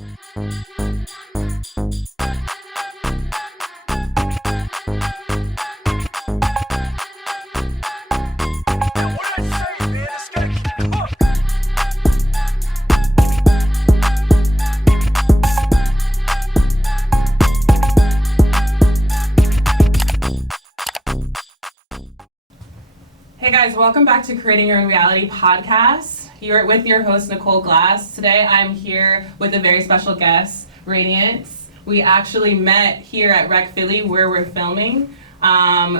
Hey guys, welcome back to Creating Your Own Reality podcast. You're with your host, Nicole Glass. Today I'm here with a very special guest, Raedianz. We actually met here at Rec Philly where we're filming.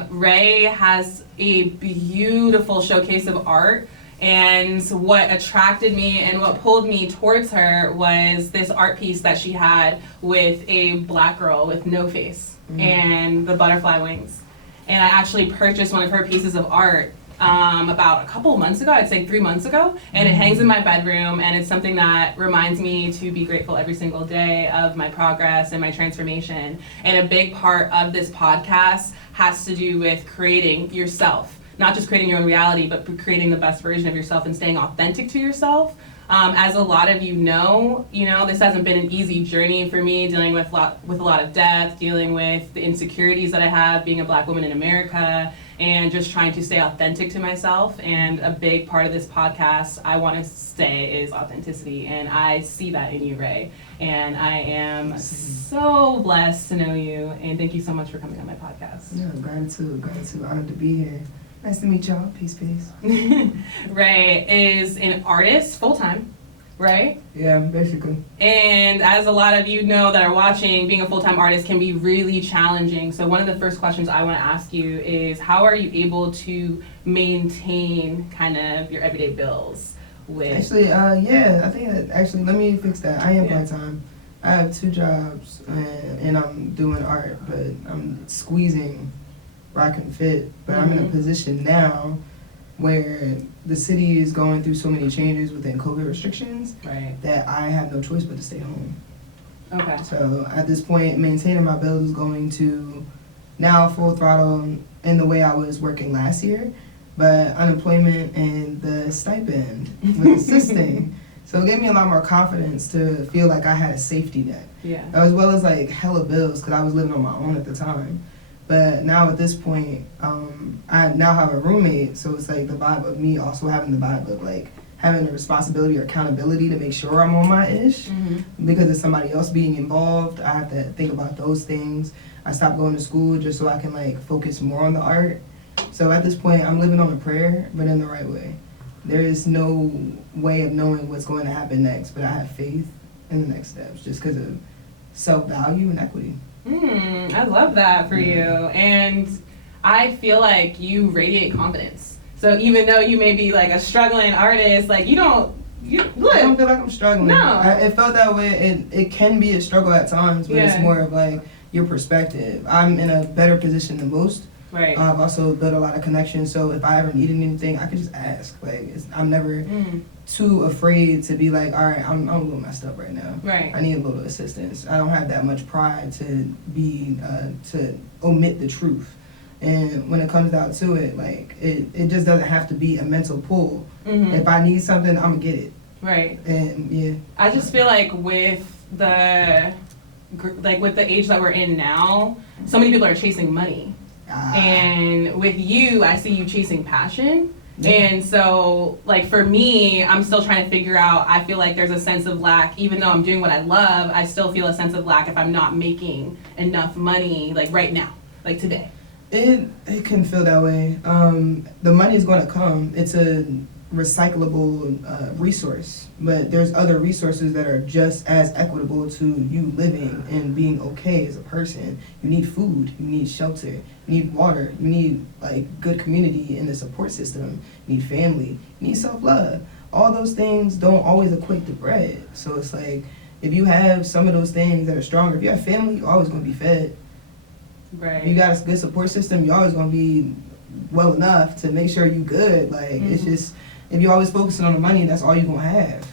Ray has a beautiful showcase of art, and what attracted me and what pulled me towards her was this art piece that she had with a black girl with no face and the butterfly wings. And I actually purchased one of her pieces of art about a couple of months ago, I'd say 3 months ago, and it hangs in my bedroom, and it's something that reminds me to be grateful every single day of my progress and my transformation. And a big part of this podcast has to do with creating yourself, not just creating your own reality, but creating the best version of yourself and staying authentic to yourself. As a lot of you know, this hasn't been an easy journey for me, dealing with a lot of death, dealing with the insecurities that I have being a black woman in America, and just trying to stay authentic to myself. And a big part of this podcast, I want to say, is authenticity. And I see that in you, Ray. And I am so blessed to know you. And thank you so much for coming on my podcast. Yeah, gratitude. Honored to be here. Nice to meet y'all. Peace. Ray is an artist full-time, right? Yeah, basically. And as a lot of you know that are watching, being a full-time artist can be really challenging. So one of the first questions I want to ask you is, how are you able to maintain kind of your everyday bills with... Actually, I think actually, let me fix that. I am part-time. I have 2 jobs, and I'm doing art, but I'm squeezing where I can fit. But I'm in a position now where the city is going through so many changes within COVID restrictions that I have no choice but to stay home. Okay. So at this point, maintaining my bills is going to now full throttle in the way I was working last year, but unemployment and the stipend with assisting. So it gave me a lot more confidence to feel like I had a safety net. Yeah. As well as like hella bills, because I was living on my own at the time. But now at this point, I now have a roommate, so it's like the vibe of me also having the vibe of like having the responsibility or accountability to make sure I'm on my ish. Because of somebody else being involved, I have to think about those things. I stopped going to school just so I can like focus more on the art. So at this point, I'm living on a prayer, but in the right way. There is no way of knowing what's going to happen next, but I have faith in the next steps just because of self-value and equity. I love that for you. And I feel like you radiate confidence. So even though you may be like a struggling artist, like I don't feel like I'm struggling. No. It felt that way. It can be a struggle at times, but it's more of like your perspective. I'm in a better position than most. Right. I've also built a lot of connections, so if I ever needed anything, I could just ask. Like, I'm never too afraid to be like, all right, I'm a little messed up right now. Right. I need a little assistance. I don't have that much pride to omit the truth. And when it comes down to it, like, it just doesn't have to be a mental pull. If I need something, I'm gonna get it. Right. And I just feel like with the age that we're in now, so many people are chasing money. And with you, I see you chasing passion. And so, like, for me, I'm still trying to figure out, I feel like there's a sense of lack. Even though I'm doing what I love, I still feel a sense of lack if I'm not making enough money, like, right now, like today. It can feel that way. The money is going to come. It's a recyclable resource, but there's other resources that are just as equitable to you living and being okay as a person. You need food, you need shelter, you need water, you need like good community and a support system, you need family, you need self-love. All those things don't always equate to bread. So it's like, if you have some of those things that are stronger, if you have family, you're always going to be fed. Right. If you got a good support system, you're always going to be well enough to make sure you good. Like, it's just, if you're always focusing on the money, that's all you're going to have.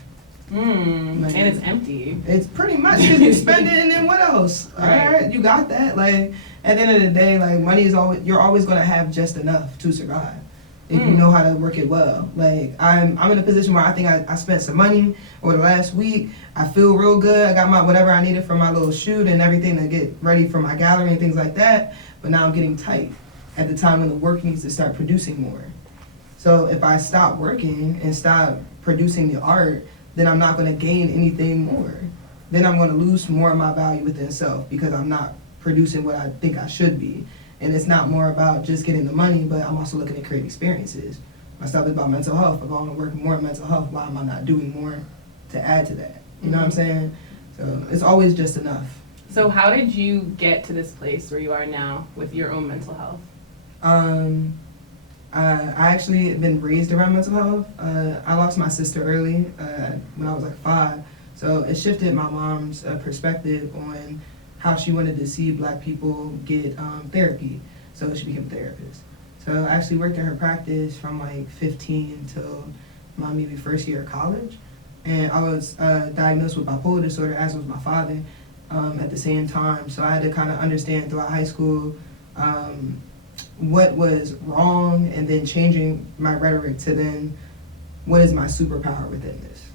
Like, and it's empty. It's pretty much because you spend it and then what else? Right. All right, you got that. Like, at the end of the day, like, money is always, you're always going to have just enough to survive. if you know how to work it well. Like, I'm in a position where I think I spent some money over the last week. I feel real good. I got my whatever I needed for my little shoot and everything to get ready for my gallery and things like that. But now I'm getting tight at the time when the work needs to start producing more. So if I stop working and stop producing the art, then I'm not going to gain anything more. Then I'm going to lose more of my value within self because I'm not producing what I think I should be. And it's not more about just getting the money, but I'm also looking to create experiences. My stuff is about mental health. If I want to work more in mental health, why am I not doing more to add to that? You know what I'm saying? So it's always just enough. So how did you get to this place where you are now with your own mental health? I actually have been raised around mental health. I lost my sister early when I was like 5. So it shifted my mom's perspective on how she wanted to see Black people get therapy. So she became a therapist. So I actually worked in her practice from like 15 till my maybe first year of college. And I was diagnosed with bipolar disorder, as was my father, at the same time. So I had to kind of understand throughout high school what was wrong, and then changing my rhetoric to then what is my superpower within this.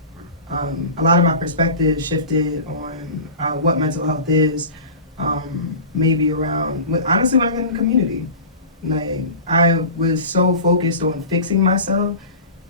A lot of my perspective shifted on what mental health is, maybe around, honestly, when I got in the community. Like, I was so focused on fixing myself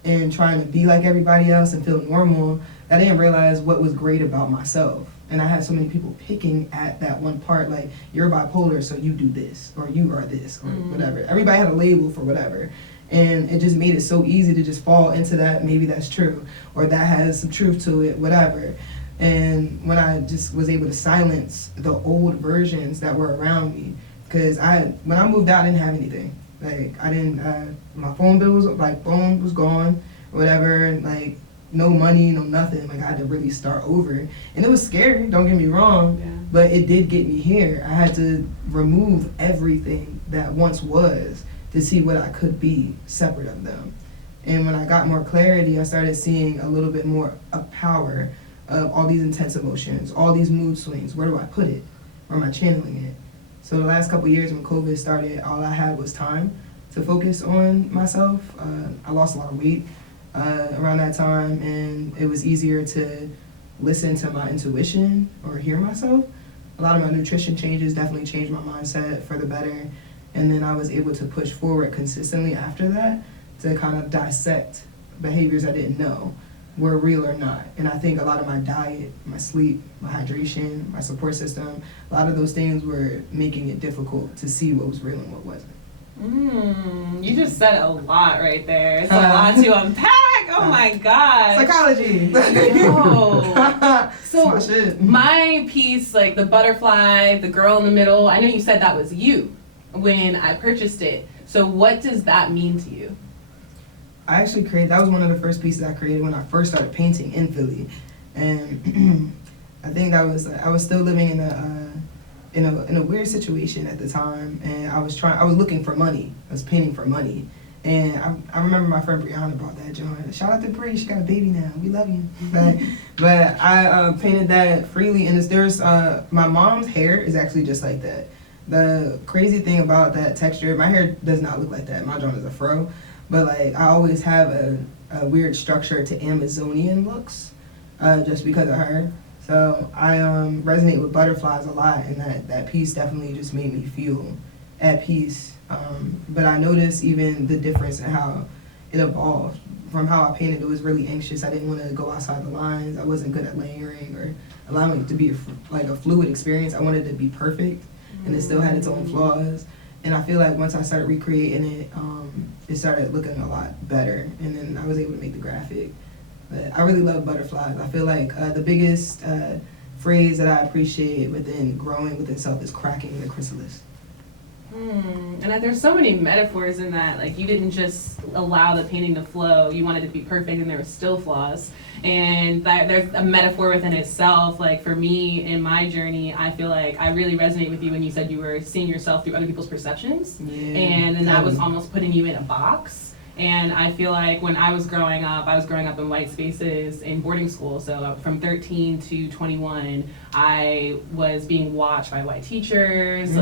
and trying to be like everybody else and feel normal, I didn't realize what was great about myself. And I had so many people picking at that one part, like, you're bipolar, so you do this, or you are this, or whatever. Everybody had a label for whatever. And it just made it so easy to just fall into that, maybe that's true, or that has some truth to it, whatever. And when I just was able to silence the old versions that were around me, because when I moved out, I didn't have anything. Like, I didn't, my phone bill was, like, phone was gone, or whatever, and, like, no money, no nothing. Like, I had to really start over. And it was scary, don't get me wrong, but it did get me here. I had to remove everything that once was to see what I could be separate of them. And when I got more clarity, I started seeing a little bit more of power of all these intense emotions, all these mood swings. Where do I put it? Where am I channeling it? So the last couple of years when COVID started, all I had was time to focus on myself. I lost a lot of weight around that time, and it was easier to listen to my intuition or hear myself. A lot of my nutrition changes definitely changed my mindset for the better, and then I was able to push forward consistently after that to kind of dissect behaviors I didn't know were real or not. And I think a lot of my diet, my sleep, my hydration, my support system, a lot of those things were making it difficult to see what was real and what wasn't. You just said a lot right there. It's a lot to unpack. Oh my God. Psychology. Yo. So my shit. My piece, like the butterfly, the girl in the middle, I know you said that was you when I purchased it. So what does that mean to you? I actually that was one of the first pieces I created when I first started painting in Philly. And I think that was, I was still living in a weird situation at the time, and I was looking for money. I was painting for money. And I remember my friend Brianna brought that joint. Shout out to Bri, she got a baby now. We love you. But I painted that freely, and my mom's hair is actually just like that. The crazy thing about that texture, my hair does not look like that. My joint is a fro. But like, I always have a weird structure to Amazonian looks, just because of her. So I resonate with butterflies a lot, and that piece definitely just made me feel at peace. But I noticed even the difference in how it evolved. From how I painted, it was really anxious. I didn't want to go outside the lines. I wasn't good at layering or allowing it to be a fluid experience. I wanted it to be perfect, and it still had its own flaws. And I feel like once I started recreating it, it started looking a lot better. And then I was able to make the graphic. But I really love butterflies. I feel like the biggest phrase that I appreciate within growing within self is cracking the chrysalis. And there's so many metaphors in that. Like, you didn't just allow the painting to flow. You wanted it to be perfect, and there were still flaws. And there's a metaphor within itself. Like, for me, in my journey, I feel like I really resonate with you when you said you were seeing yourself through other people's perceptions. Yeah, and then that was almost putting you in a box. And I feel like when I was growing up in white spaces in boarding school. So from 13 to 21, I was being watched by white teachers.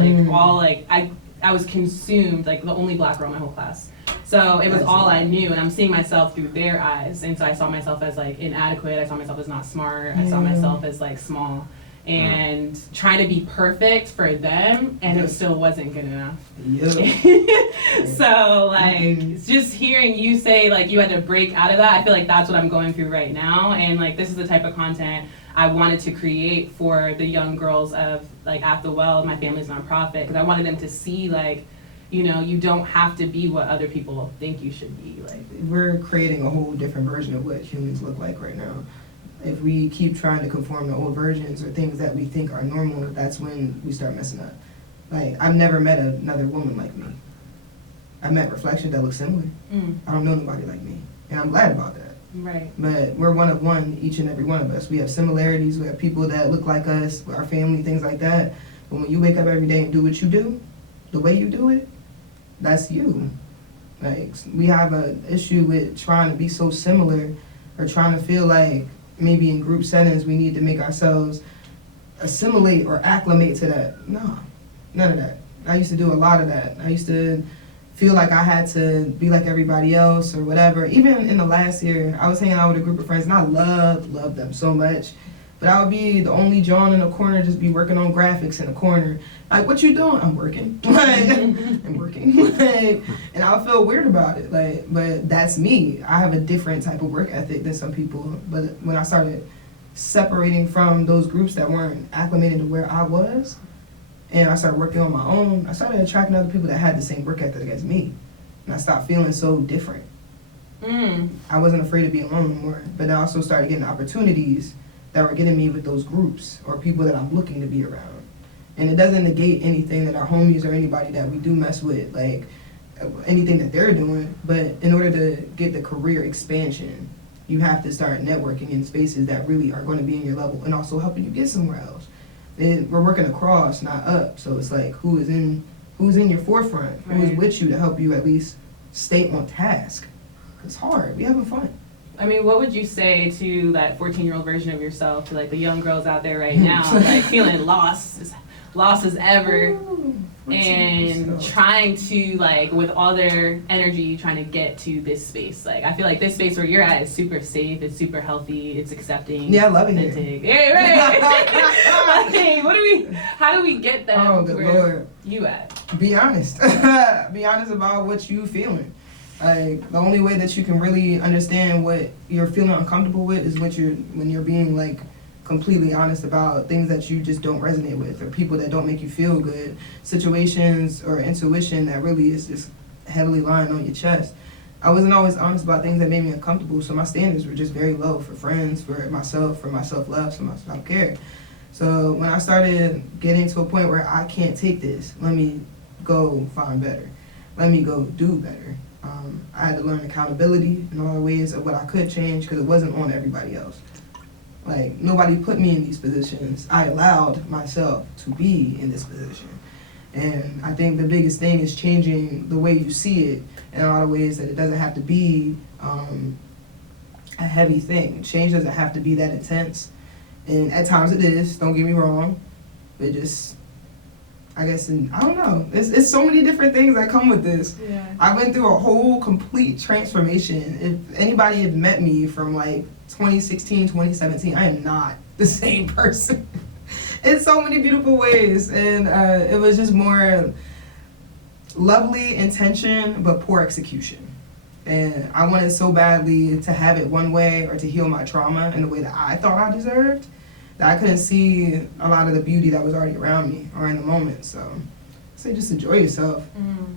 I was consumed, like the only Black girl in my whole class. So it was all I knew, and I'm seeing myself through their eyes. And so I saw myself as like inadequate. I saw myself as not smart. I saw myself as like small, and trying to be perfect for them, and it still wasn't good enough. So like just hearing you say like you had to break out of that, I feel like that's what I'm going through right now. And like this is the type of content I wanted to create for the young girls of like At the Well, my family's nonprofit, because I wanted them to see like, you know, you don't have to be what other people think you should be. Like we're creating a whole different version of what humans look like right now. If we keep trying to conform to old versions or things that we think are normal, that's when we start messing up. Like I've never met another woman like me. I've met reflections that look similar. I don't know nobody like me, and I'm glad about that. Right. But we're one of one, each and every one of us. We have similarities. We have people that look like us, our family, things like that. But when you wake up every day and do what you do, the way you do it, that's you. Like we have an issue with trying to be so similar, or trying to feel like maybe in group settings we need to make ourselves assimilate or acclimate to that. No, none of that. I used to do a lot of that. I used to feel like I had to be like everybody else or whatever. Even in the last year, I was hanging out with a group of friends, and I loved them so much. But I would be the only John in the corner, just be working on graphics in the corner. Like, what you doing? I'm working. I'm working. And I would feel weird about it. But that's me. I have a different type of work ethic than some people. But when I started separating from those groups that weren't acclimated to where I was, and I started working on my own, I started attracting other people that had the same work ethic as me. And I stopped feeling so different. I wasn't afraid to be alone anymore. But I also started getting opportunities that were getting me with those groups or people that I'm looking to be around. And it doesn't negate anything that our homies or anybody that we do mess with, like anything that they're doing. But in order to get the career expansion, you have to start networking in spaces that really are going to be in your level and also helping you get somewhere else. We're working across, not up. So it's like who's in your forefront, who's with you to help you at least stay on task. It's hard. We having fun. I mean, what would you say to that 14-year-old version of yourself, to like the young girls out there right now, like feeling lost as ever, and trying to like with all their energy trying to get to this space? Like I feel like this space where you're at is super safe, it's super healthy, it's accepting. Yeah, I love it. Authentic. Yeah, right. Like, how do we get that? Oh, good Lord. You at? Be honest. Be honest about what you feeling. Like the only way that you can really understand what you're feeling uncomfortable with is when you're being like completely honest about things that you just don't resonate with, or people that don't make you feel good, situations or intuition that really is just heavily lying on your chest. I wasn't always honest about things that made me uncomfortable, so my standards were just very low for friends, for my self-love, for my self-care. So when I started getting to a point where I can't take this, let me go find better, let me go do better. I had to learn accountability in all the ways of what I could change, because it wasn't on everybody else. Like, nobody put me in these positions. I allowed myself to be in this position. And I think the biggest thing is changing the way you see it in a lot of ways, that it doesn't have to be a heavy thing. Change doesn't have to be that intense. And at times it is, don't get me wrong. But just, I guess, I don't know. It's so many different things that come with this. Yeah. I went through a whole complete transformation. If anybody had met me from like 2016, 2017, I am not the same person in so many beautiful ways. And it was just more lovely intention, but poor execution. And I wanted so badly to have it one way, or to heal my trauma in the way that I thought I deserved, that I couldn't see a lot of the beauty that was already around me or in the moment. So I say just enjoy yourself.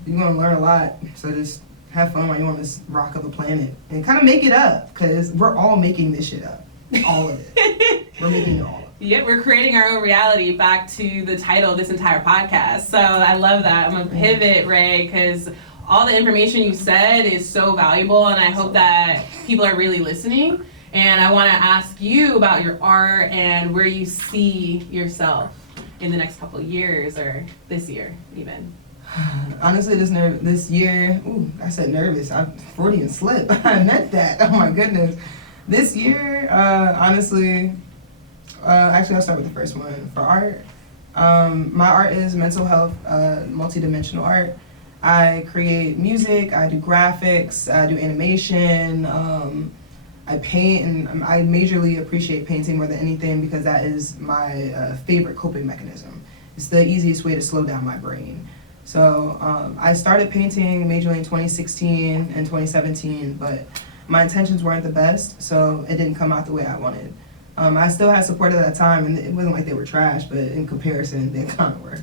You're going to learn a lot. So just have fun while you're on this rock of a planet and kind of make it up, because we're all making this shit up. All of it. We're making it all up. Yeah, we're creating our own reality, back to the title of this entire podcast. So I love that. I'm going to pivot, Ray, because all the information you said is so valuable, and I hope that people are really listening. And I want to ask you about your art and where you see yourself in the next couple of years, or this year even. Honestly, this year, I said nervous. I'm Freudian slip. I meant that. Oh my goodness. This year, honestly, actually I'll start with the first one. For art, my art is mental health, multidimensional art. I create music, I do graphics, I do animation, I paint, and I majorly appreciate painting more than anything because that is my favorite coping mechanism. It's the easiest way to slow down my brain. So I started painting majorly in 2016 and 2017, but my intentions weren't the best, so it didn't come out the way I wanted. I still had support at that time, and it wasn't like they were trash, but in comparison, they kind of were.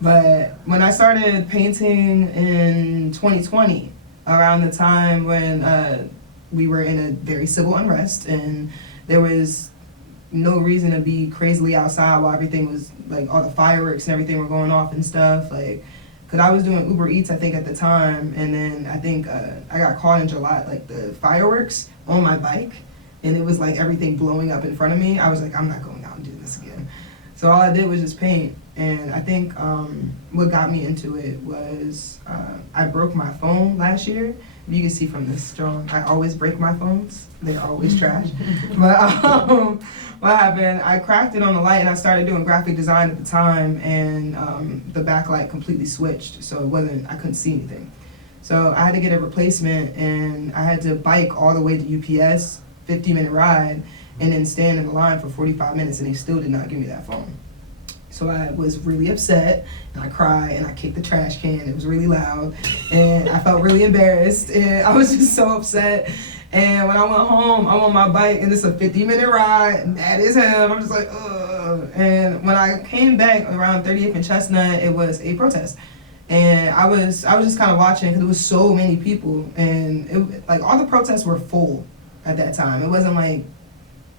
But when I started painting in 2020, around the time when we were in a very civil unrest, and there was no reason to be crazily outside while everything was, like, all the fireworks and everything were going off and stuff, like, because I was doing Uber Eats, I think, at the time, and then I think I got caught in July, like, the fireworks on my bike, and it was like everything blowing up in front of me. I was like, I'm not going out and doing this again. So all I did was just paint. And I think what got me into it was I broke my phone last year. You can see from this drawing, I always break my phones. They're always trash. But what happened, I cracked it on the light and I started doing graphic design at the time, and the backlight completely switched. So I couldn't see anything. So I had to get a replacement, and I had to bike all the way to UPS, 50-minute ride, and then stand in the line for 45 minutes, and they still did not give me that phone. So I was really upset, and I cried, and I kicked the trash can. It was really loud, and I felt really embarrassed, and I was just so upset. And when I went home, I'm on my bike, and it's a 50-minute ride, mad as hell. I'm just like, ugh. And when I came back around 38th and Chestnut, it was a protest. And I was just kind of watching, because there was so many people, and like all the protests were full at that time. It wasn't like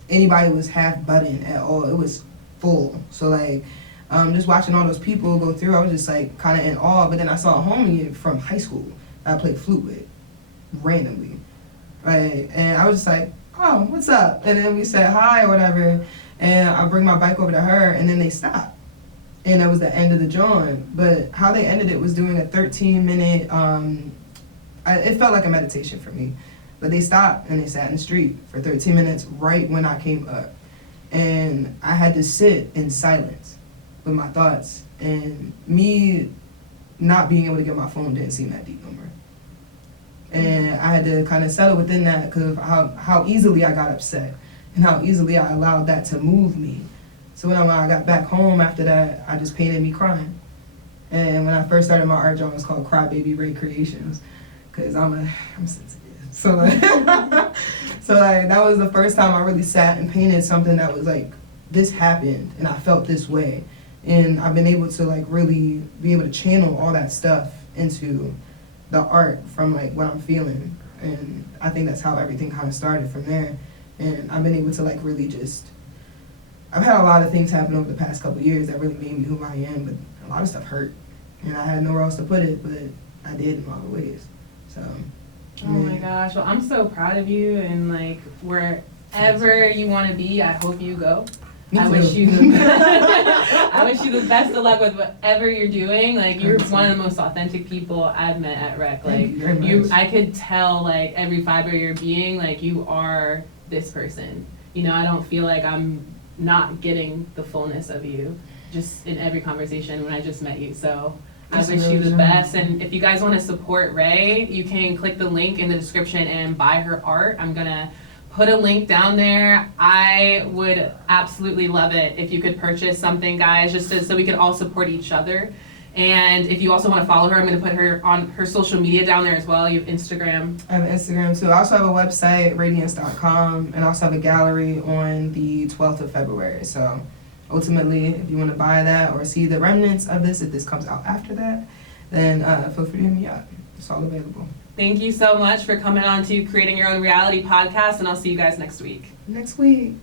anybody was half button at all. It was full. So like just watching all those people go through, I was just like kind of in awe. But then I saw a homie from high school that I played flute with randomly, right? And I was just like, oh, what's up? And then we said hi or whatever, and I bring my bike over to her, and then they stopped. And that was the end of the drawing. But how they ended it was doing a 13-minute, it felt like a meditation for me. But they stopped and they sat in the street for 13 minutes right when I came up. And I had to sit in silence with my thoughts. And me not being able to get my phone didn't seem that deep no more. And I had to kind of settle within that because of how easily I got upset and how easily I allowed that to move me. So when I got back home after that, I just painted me crying. And when I first started my art journal, it was called Cry Baby Ray Creations, because I'm sensitive. So like, that was the first time I really sat and painted something that was like, this happened and I felt this way. And I've been able to like really be able to channel all that stuff into the art from like what I'm feeling. And I think that's how everything kind of started from there. And I've been able to like really I've had a lot of things happen over the past couple of years that really made me who I am, but a lot of stuff hurt. And I had nowhere else to put it, but I did in a lot of ways. So. Oh my gosh, well I'm so proud of you, and like wherever you want to be, I hope you go. I wish you the best of luck with whatever you're doing. Like you're one of the most authentic people I've met at Rec. Like I could tell like every fiber of your being, like you are this person. You know, I don't feel like I'm not getting the fullness of you just in every conversation when I just met you. So I wish you the best, and if you guys want to support Ray, you can click the link in the description and buy her art. I'm gonna put a link down there. I would absolutely love it if you could purchase something, guys, just so we could all support each other. And if you also want to follow her, I'm gonna put her on her social media down there as well. You have Instagram. I have Instagram too. I also have a website, Raedianz.com, and I also have a gallery on the 12th of February. So ultimately, if you want to buy that or see the remnants of this, if this comes out after that, then feel free to hit me up. It's all available. Thank you so much for coming on to Creating Your Own Reality podcast, and I'll see you guys next week. Next week.